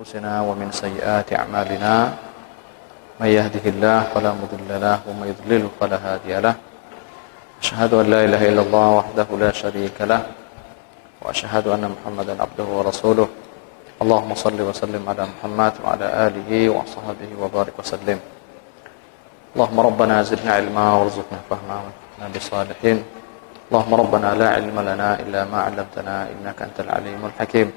أنفسنا ومن سيئات أعمالنا من يهده الله فلا مضل له ومن يضلل فلا هادي له أشهد أن لا إله إلا الله وحده لا شريك له وأشهد أن محمدا عبده ورسوله اللهم صل وسلم على محمد وعلى آله وصحبه وبارك وسلم اللهم ربنا زدنا علما وارزقنا فهما وانفعنا بالصالحين اللهم ربنا لا علم لنا إلا ما علمتنا إنك أنت العليم الحكيم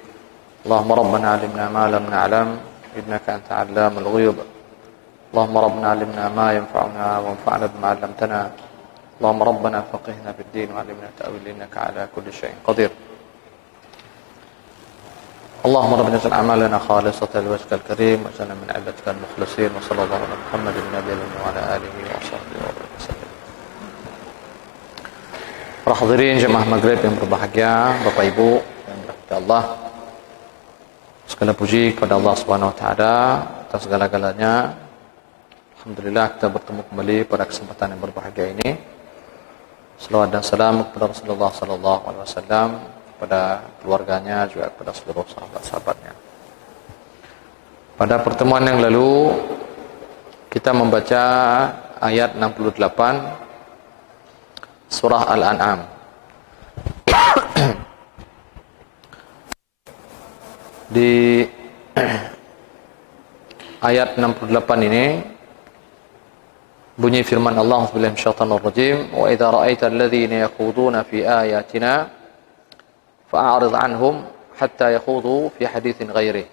اللهم ربنا علمنا ما لم نعلم إنك أنت علام الغيوب اللهم ربنا علمنا ما ينفعنا وانفعنا بما علمتنا اللهم ربنا فقهنا في الدين وعلمنا التأويل إنك على كل شيء قدير اللهم ربنا اجعل أعمالنا خالصة لوجهك الكريم واجعلنا من عبادك المخلصين وصلى الله على محمد النبي وعلى آله وصحبه وسلم. Para hadirin jemaah maghrib yang berbahagia, Bapak Ibu yang dirahmati Allah, segala puji kepada Allah Subhanahu wa taala atas segala-galanya. Alhamdulillah kita bertemu kembali pada kesempatan yang berbahagia ini. Salawat dan salam kepada Rasulullah sallallahu alaihi wasallam, kepada keluarganya, juga kepada seluruh sahabat-sahabatnya. Pada pertemuan yang lalu kita membaca ayat 68 surah Al-An'am. Di ayat 68 ini bunyi firman Allah Subhanahu wa ta'ala, "Wa idza ra'aita alladhina yakhuduna fi ayatina fa'arid 'anhum hatta yakhudu fi haditsin ghairihi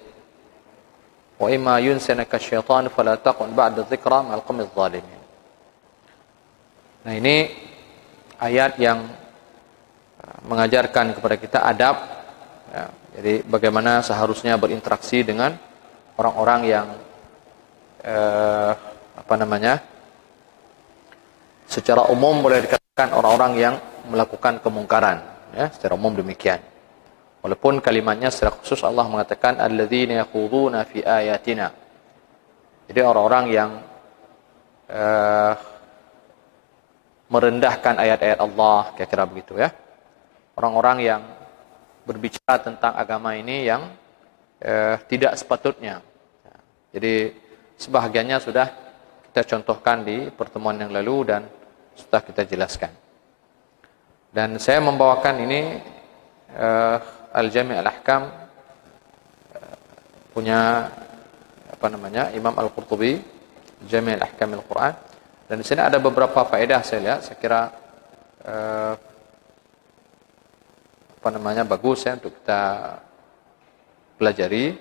wa imma yunsinaka asy-syaitan fala taqun ba'da dzikra ma'al qawmiz zalimin." Nah, ini ayat yang mengajarkan kepada kita adab, ya, jadi bagaimana seharusnya berinteraksi dengan orang-orang yang secara umum boleh dikatakan orang-orang yang melakukan kemungkaran, ya, secara umum demikian. Walaupun kalimatnya secara khusus Allah mengatakan alladzina yakhuduna fi ayatina. Jadi orang-orang yang merendahkan ayat-ayat Allah, kira-kira begitu, ya. Orang-orang yang berbicara tentang agama ini yang tidak sepatutnya. Jadi sebahagiannya sudah kita contohkan di pertemuan yang lalu dan sudah kita jelaskan. Dan saya membawakan ini Al-Jami' Al-Ahkam punya Imam Al-Qurtubi, Jami' Al-Ahkam Al-Quran. Dan di sini ada beberapa faedah saya lihat, saya kira bagus, ya, untuk kita pelajari.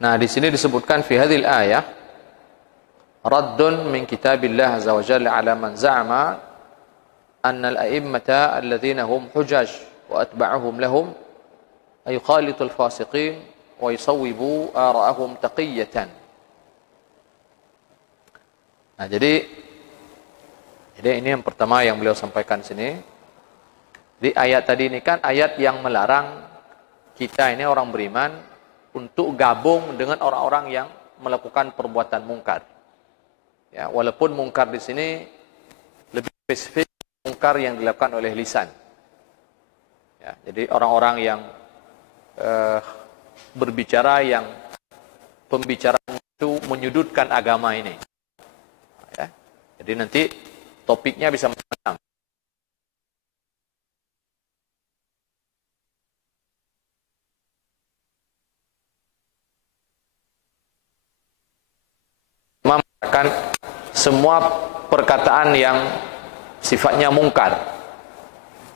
Nah, di sini disebutkan fi hadhil ayah raddun min kitabillah azza wa jalla ala man za'ama anna al-a'immata alladhina hum hujaj wa atba'uhum lahum ay khalitul fasiqin wa yusawwibu ara'ahum taqiyatan. Nah, jadi ini yang pertama yang beliau sampaikan sini. Di ayat tadi ini kan ayat yang melarang kita ini orang beriman untuk gabung dengan orang-orang yang melakukan perbuatan mungkar. Ya, walaupun mungkar di sini lebih spesifik mungkar yang dilakukan oleh lisan. Ya, jadi orang-orang yang berbicara yang pembicaraan itu menyudutkan agama ini. Ya, jadi nanti topiknya bisa macam-macam. Mengatakan semua perkataan yang sifatnya mungkar,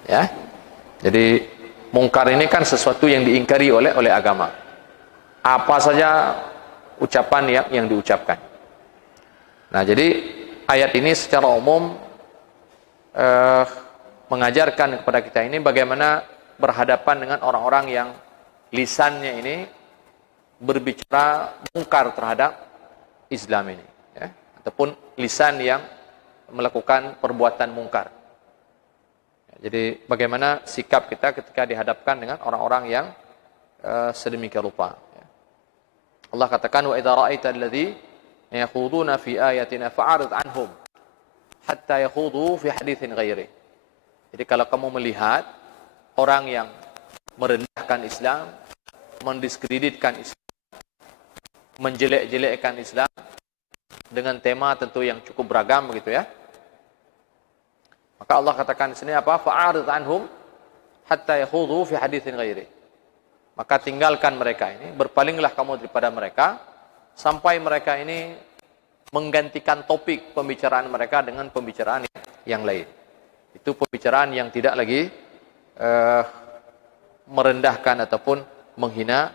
ya. Jadi mungkar ini kan sesuatu yang diingkari oleh agama. Apa saja ucapan yang diucapkan. Nah, jadi ayat ini secara umum mengajarkan kepada kita ini bagaimana berhadapan dengan orang-orang yang lisannya ini berbicara mungkar terhadap Islam ini, ya, ataupun lisan yang melakukan perbuatan mungkar. Ya, jadi bagaimana sikap kita ketika dihadapkan dengan orang-orang yang sedemikian rupa. Ya. Allah katakan wa idza ra'aita alladhi yakhuduna fi ayatina fa'arid anhum hatta yakhudu fi haditsin ghairi. Jadi kalau kamu melihat orang yang merendahkan Islam, mendiskreditkan Islam, menjelek-jelekkan Islam dengan tema tentu yang cukup beragam begitu ya. Maka Allah katakan di sini apa? Fa'arid anhum hatta yakhudhu fi haditsin ghairi. Maka tinggalkan mereka ini, berpalinglah kamu daripada mereka sampai mereka ini menggantikan topik pembicaraan mereka dengan pembicaraan yang lain. Itu pembicaraan yang tidak lagi merendahkan ataupun menghina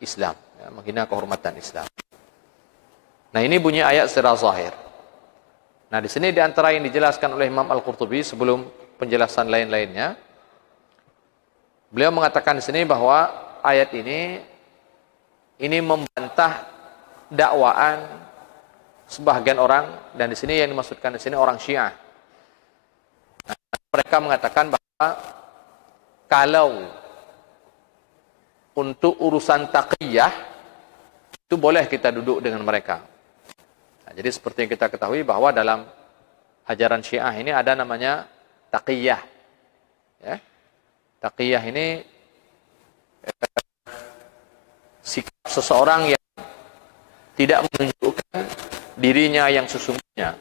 Islam, ya, menghina kehormatan Islam. Nah, ini bunyi ayat secara zahir. Nah, di sini di antara yang dijelaskan oleh Imam Al-Qurtubi sebelum penjelasan lain-lainnya, beliau mengatakan di sini bahwa ayat ini membantah dakwaan sebahagian orang, dan di sini yang dimaksudkan di sini orang Syiah. Nah, mereka mengatakan bahwa kalau untuk urusan taqiyah itu boleh kita duduk dengan mereka. Nah, jadi seperti yang kita ketahui bahwa dalam ajaran Syiah ini ada namanya taqiyah. Ya. Taqiyah ini sikap seseorang yang tidak menunjukkan dirinya yang sesungguhnya.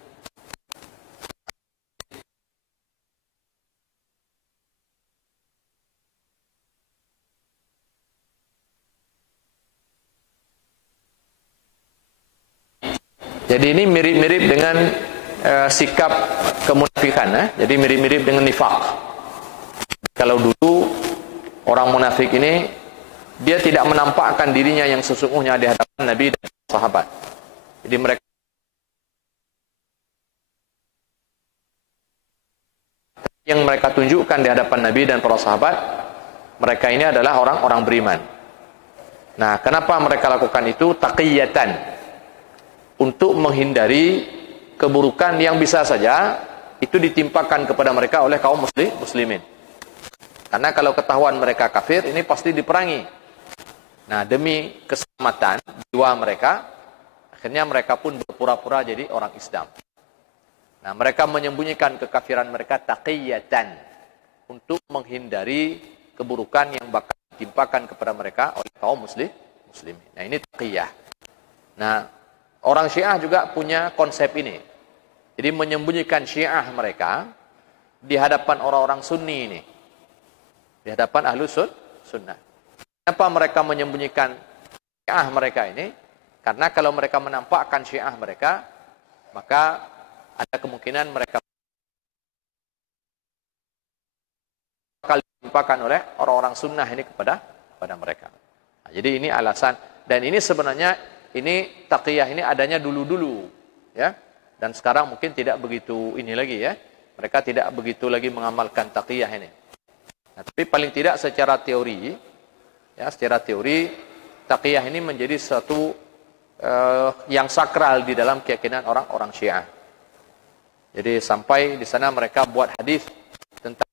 Jadi ini mirip-mirip dengan sikap kemunafikan, jadi mirip-mirip dengan nifaq. Kalau dulu orang munafik ini dia tidak menampakkan dirinya yang sesungguhnya di hadapan Nabi dan sahabat. Jadi mereka yang mereka tunjukkan di hadapan Nabi dan para sahabat, mereka ini adalah orang-orang beriman. Nah, kenapa mereka lakukan itu? Taqiyatan, untuk menghindari keburukan yang bisa saja itu ditimpakan kepada mereka oleh kaum muslimin. Karena kalau ketahuan mereka kafir, ini pasti diperangi. Nah, demi keselamatan jiwa mereka, akhirnya mereka pun berpura-pura jadi orang Islam. Nah, mereka menyembunyikan kekafiran mereka taqiyatan, untuk menghindari keburukan yang bakal ditimpakan kepada mereka oleh kaum muslimin. Nah, ini taqiyah. Nah, orang Syiah juga punya konsep ini. Jadi menyembunyikan Syiah mereka di hadapan orang-orang Sunni ini. Di hadapan ahlu sunnah. Kenapa mereka menyembunyikan Syiah mereka ini? Karena kalau mereka menampakkan Syiah mereka, maka ada kemungkinan mereka bakal ditimpakan oleh orang-orang sunnah ini kepada mereka. Nah, jadi ini alasan. Dan ini sebenarnya ini taqiyah ini adanya dulu-dulu, ya. Dan sekarang mungkin tidak begitu ini lagi, ya. Mereka tidak begitu lagi mengamalkan taqiyah ini. Nah, tapi paling tidak secara teori, ya, secara teori taqiyah ini menjadi satu yang sakral di dalam keyakinan orang-orang Syiah. Jadi sampai di sana mereka buat hadis tentang.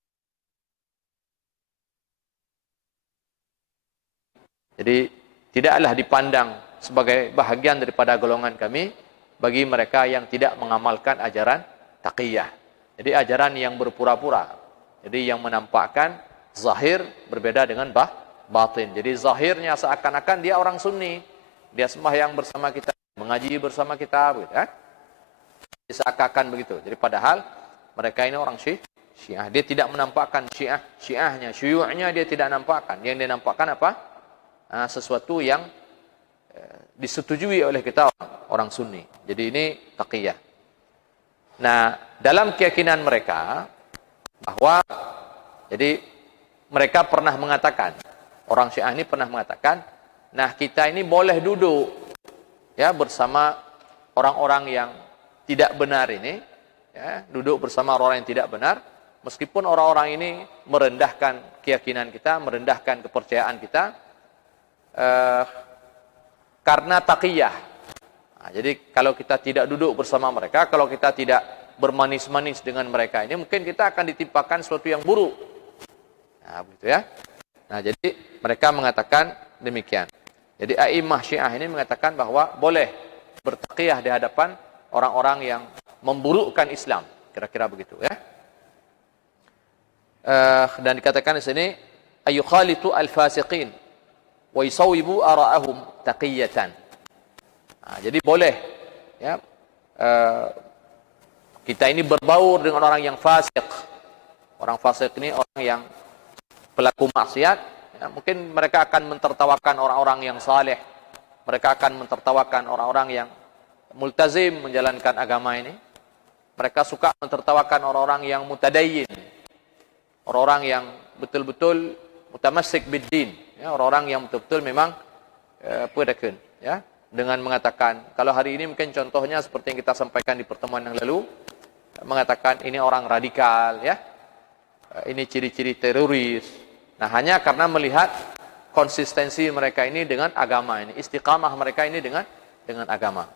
Jadi tidaklah dipandang sebagai bahagian daripada golongan kami bagi mereka yang tidak mengamalkan ajaran taqiyah. Jadi ajaran yang berpura-pura. Jadi yang menampakkan zahir berbeda dengan batin. Jadi zahirnya seakan-akan dia orang Sunni, dia sembahyang bersama kita, mengaji bersama kita, begitu kan? Seakan-akan begitu. Jadi padahal mereka ini orang Syiah. Dia tidak menampakkan Syiahnya, syuyu'nya dia tidak nampakkan. Yang dia nampakkan apa? Sesuatu yang disetujui oleh kita orang Sunni. Jadi ini taqiyah. Nah, dalam keyakinan mereka bahwa jadi mereka pernah mengatakan, orang Syiah ini pernah mengatakan, nah kita ini boleh duduk ya bersama orang-orang yang tidak benar ini, ya, duduk bersama orang yang tidak benar, meskipun orang-orang ini merendahkan keyakinan kita, merendahkan kepercayaan kita, karena taqiyah. Nah, jadi kalau kita tidak duduk bersama mereka, kalau kita tidak bermanis-manis dengan mereka ini, mungkin kita akan ditimpakan sesuatu yang buruk. Nah, begitu ya. Nah, jadi mereka mengatakan demikian. Jadi a'immah Syiah ini mengatakan bahwa boleh bertaqiyah di hadapan orang-orang yang memburukkan Islam, kira-kira begitu ya. Dan dikatakan di sini ayyukhalitu al-fasiqin. wa yusawibu ara'ahum taqiyatan. Jadi boleh ya, kita ini berbaur dengan orang yang fasik. Orang fasik ini orang yang pelaku maksiat, ya, mungkin mereka akan mentertawakan orang-orang yang saleh. Mereka akan mentertawakan orang-orang yang multazim menjalankan agama ini. Mereka suka mentertawakan orang-orang yang mutadayyin. Orang-orang yang betul-betul mutamassik bid-din, ya, orang-orang yang betul-betul memang pedakan, ya, dengan mengatakan, kalau hari ini mungkin contohnya seperti yang kita sampaikan di pertemuan yang lalu, mengatakan ini orang radikal, ya, ini ciri-ciri teroris. Nah, hanya karena melihat konsistensi mereka ini dengan agama ini, istiqamah mereka ini dengan agama.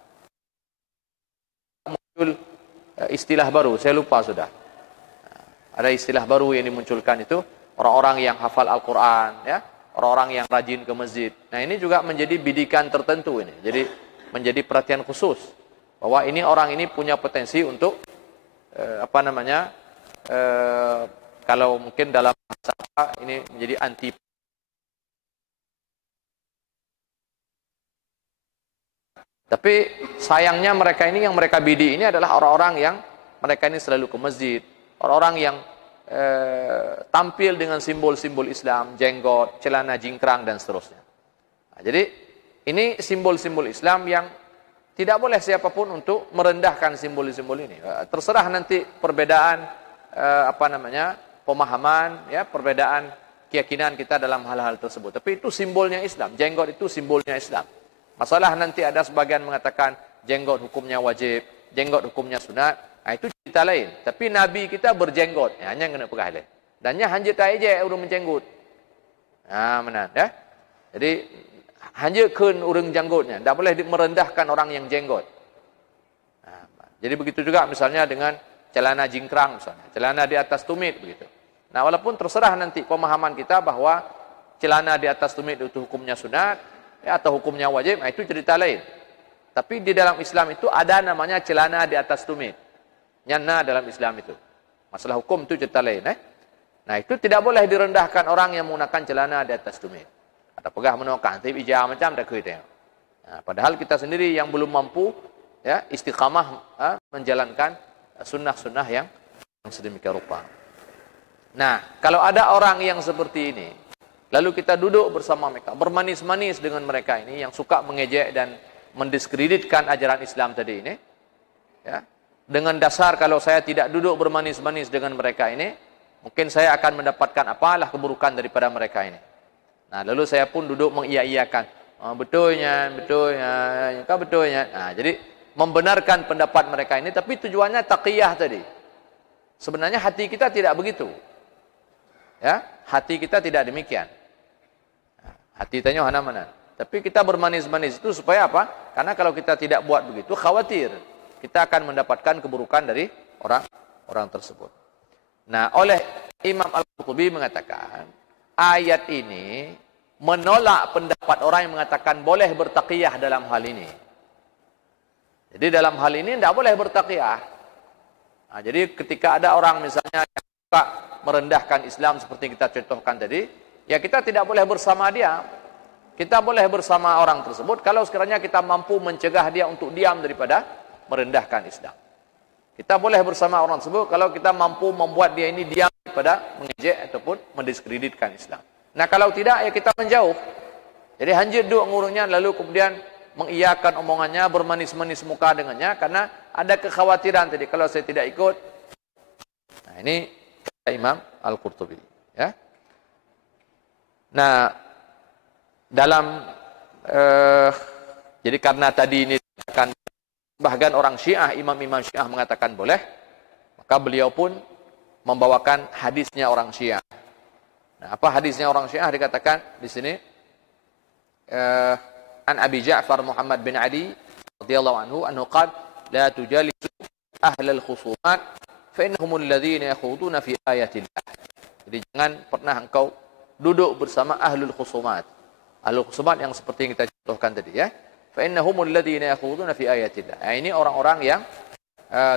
Muncul istilah baru, saya lupa sudah. Ada istilah baru yang dimunculkan itu, orang-orang yang hafal Al-Quran, ya, orang-orang yang rajin ke masjid. Nah, ini juga menjadi bidikan tertentu ini. Jadi menjadi perhatian khusus bahwa ini orang ini punya potensi untuk kalau mungkin dalam bahasa ini menjadi anti. Tapi sayangnya mereka ini, yang mereka bidik ini adalah orang-orang yang mereka ini selalu ke masjid, orang-orang yang tampil dengan simbol-simbol Islam, jenggot, celana jingkrang dan seterusnya. Nah, jadi ini simbol-simbol Islam yang tidak boleh siapapun untuk merendahkan simbol-simbol ini. Terserah nanti perbedaan pemahaman, ya, perbedaan keyakinan kita dalam hal-hal tersebut. Tapi itu simbolnya Islam. Jenggot itu simbolnya Islam. Masalah nanti ada sebagian mengatakan jenggot hukumnya wajib, jenggot hukumnya sunat. Nah, itu cerita lain. Tapi Nabi kita berjenggot. Ya, hanya kena pegah leh. Dannya hanya tak aja urang menjenggot. Nah, mana, ya? Jadi hanya kun urang jenggotnya. Tak boleh merendahkan orang yang jenggot. Nah, jadi begitu juga misalnya dengan celana jingkrang misalnya, celana di atas tumit begitu. Nah, walaupun terserah nanti pemahaman kita bahwa celana di atas tumit itu hukumnya sunat, ya, atau hukumnya wajib, nah, itu cerita lain. Tapi di dalam Islam itu ada namanya celana di atas tumit. Nyana dalam Islam itu. Masalah hukum itu cerita lain. Nah, itu tidak boleh direndahkan orang yang menggunakan celana di atas tumit. Ada pegah menokang, tapi ijah macam tak kena. Nah, padahal kita sendiri yang belum mampu, ya, istiqamah menjalankan sunnah-sunnah yang sedemikian rupa. Nah, kalau ada orang yang seperti ini, lalu kita duduk bersama mereka, bermanis-manis dengan mereka ini, yang suka mengejek dan mendiskreditkan ajaran Islam tadi ini, ya, dengan dasar kalau saya tidak duduk bermanis-manis dengan mereka ini, mungkin saya akan mendapatkan apalah keburukan daripada mereka ini. Nah, lalu saya pun duduk mengiya-iyakan, betulnya. Nah, jadi membenarkan pendapat mereka ini, tapi tujuannya taqiyah tadi. Sebenarnya hati kita tidak begitu. Ya, hati kita tidak demikian. Hati tanya mana. Tapi kita bermanis-manis itu supaya apa? Karena kalau kita tidak buat begitu, khawatir kita akan mendapatkan keburukan dari orang tersebut. Nah, oleh Imam Al-Qurtubi mengatakan, ayat ini menolak pendapat orang yang mengatakan boleh bertaqiyah dalam hal ini. Jadi dalam hal ini tidak boleh bertaqiyah. Nah, jadi ketika ada orang misalnya yang suka merendahkan Islam seperti kita contohkan tadi, ya kita tidak boleh bersama dia. Kita boleh bersama orang tersebut kalau sekiranya kita mampu mencegah dia untuk diam daripada merendahkan Islam. Kita boleh bersama orang tersebut kalau kita mampu membuat dia ini diam daripada mengejek ataupun mendiskreditkan Islam. Nah, kalau tidak, ya kita menjauh. Jadi hanya duduk ngurungnya lalu kemudian mengiyakan omongannya, bermanis-manis muka dengannya, karena ada kekhawatiran tadi kalau saya tidak ikut. Nah, ini Imam Al-Qurtubi, ya. Nah, dalam jadi karena tadi ini akan bahkan orang Syiah, imam-imam Syiah mengatakan boleh, maka beliau pun membawakan hadisnya orang Syiah. Nah, apa hadisnya orang Syiah? Dikatakan di sini an Abi Ja'far Muhammad bin Ali radhiyallahu anhu qala la tujalisu ahlal khusumat fa innahumul ladzina yakhuduna fi ayatillah. Jadi jangan pernah engkau duduk bersama ahlul khusumat. Ahlul khusumat yang seperti yang kita contohkan tadi, ya. Fa innahumul ladzina yakhuduna fi ayatillah. Nah, ini orang-orang yang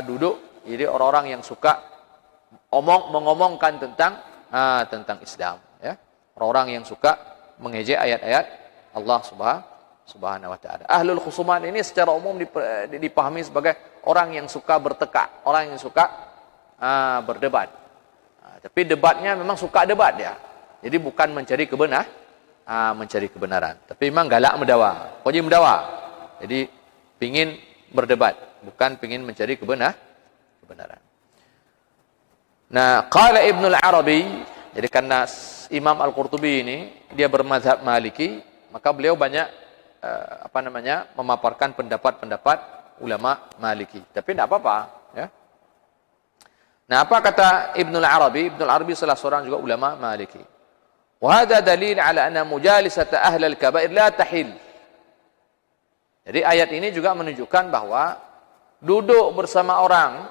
duduk, jadi orang-orang yang suka mengomongkan tentang Islam, ya. Orang-orang yang suka mengejek ayat-ayat Allah Subhanahu wa taala. Ahlul khusumat ini secara umum dipahami sebagai orang yang suka bertekak, orang yang suka berdebat. Tapi debatnya memang suka debat dia. Jadi bukan mencari kebenaran. Tapi memang galak mendawa, wajib mendawa. Jadi pingin berdebat, bukan pingin mencari kebenaran. Nah, qala Ibnu Al-Arabi, jadi karena Imam Al-Qurtubi ini dia bermazhab Maliki, maka beliau banyak memaparkan pendapat-pendapat ulama Maliki. Tapi tidak apa-apa, ya. Nah, apa kata Ibnu Al-Arabi? Ibnu Al-Arabi salah seorang juga ulama Maliki. Wa hadha dalil ala anna mujalisata ahli al-kaba'ir la tahil. Jadi ayat ini juga menunjukkan bahwa duduk bersama orang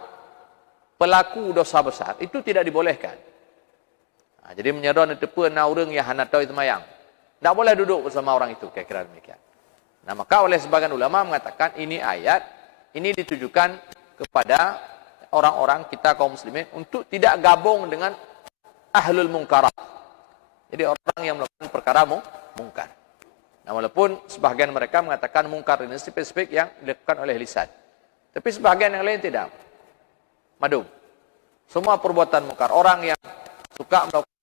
pelaku dosa besar itu tidak dibolehkan. Jadi menyerah tepu naureng ya hanatau itu mayang. Tidak boleh duduk bersama orang itu, kira-kira demikian. Nah, maka oleh sebagian ulama mengatakan ini ayat ini ditujukan kepada orang-orang kita kaum muslimin untuk tidak gabung dengan ahlul munkarat. Jadi orang yang melakukan perkara mungkar. Nah, walaupun sebahagian mereka mengatakan mungkar ini spesifik yang dilakukan oleh lisan. Tapi sebahagian yang lain tidak. Madum. Semua perbuatan mungkar. Orang yang suka melakukan.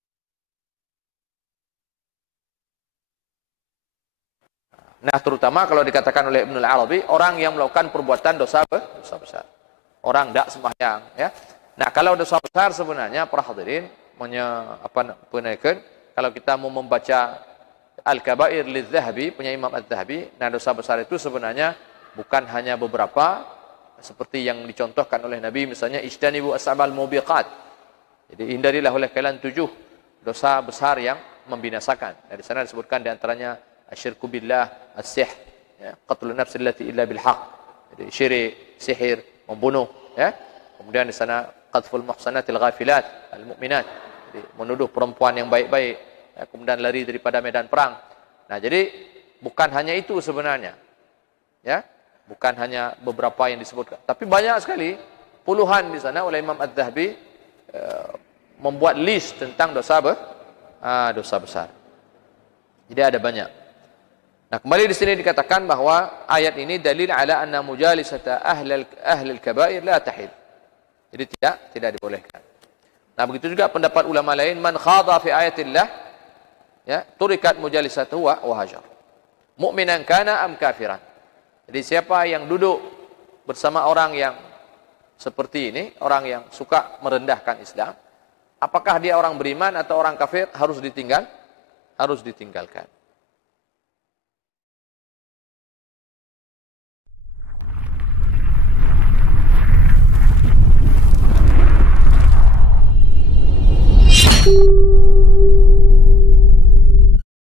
Nah, terutama kalau dikatakan oleh Ibnu Al-Arabi, orang yang melakukan perbuatan dosa besar. Orang tidak sembahyang. Ya. Nah, kalau dosa besar sebenarnya, para hadirin, kalau kita mau membaca Al-Kabair Lidz-Dzahabi, punya Imam Adz-Dzahabi, nah dosa besar itu sebenarnya bukan hanya beberapa, seperti yang dicontohkan oleh Nabi, misalnya ijtanibu as'abal mubiqat. Jadi hindarilah oleh kalian 7 dosa besar yang membinasakan. Dari sana disebutkan di antaranya asyirku billah, as-sihr, ya, qatlun nafs allati illa bil haqq. Jadi syirik, sihir, membunuh, ya. Kemudian di sana qadful muhsanatil ghafilat al-mu'minat. Jadi menuduh perempuan yang baik-baik, ya, kemudian lari daripada medan perang. Nah, jadi bukan hanya itu sebenarnya. Ya, bukan hanya beberapa yang disebutkan, tapi banyak sekali, puluhan di sana oleh Imam Adz-Dzahabi membuat list tentang dosa besar. Jadi ada banyak. Nah, kembali di sini dikatakan bahwa ayat ini dalil ala anna mujalisata ahli al-kaba'ir la tahil. Jadi tidak dibolehkan. Nah, begitu juga pendapat ulama lain, man khadha fi ayatillah, ya, turikat mujalisatuhu wa hajar. Mu'minan kana am kafiran. Jadi siapa yang duduk bersama orang yang seperti ini, orang yang suka merendahkan Islam, apakah dia orang beriman atau orang kafir, harus ditinggalkan.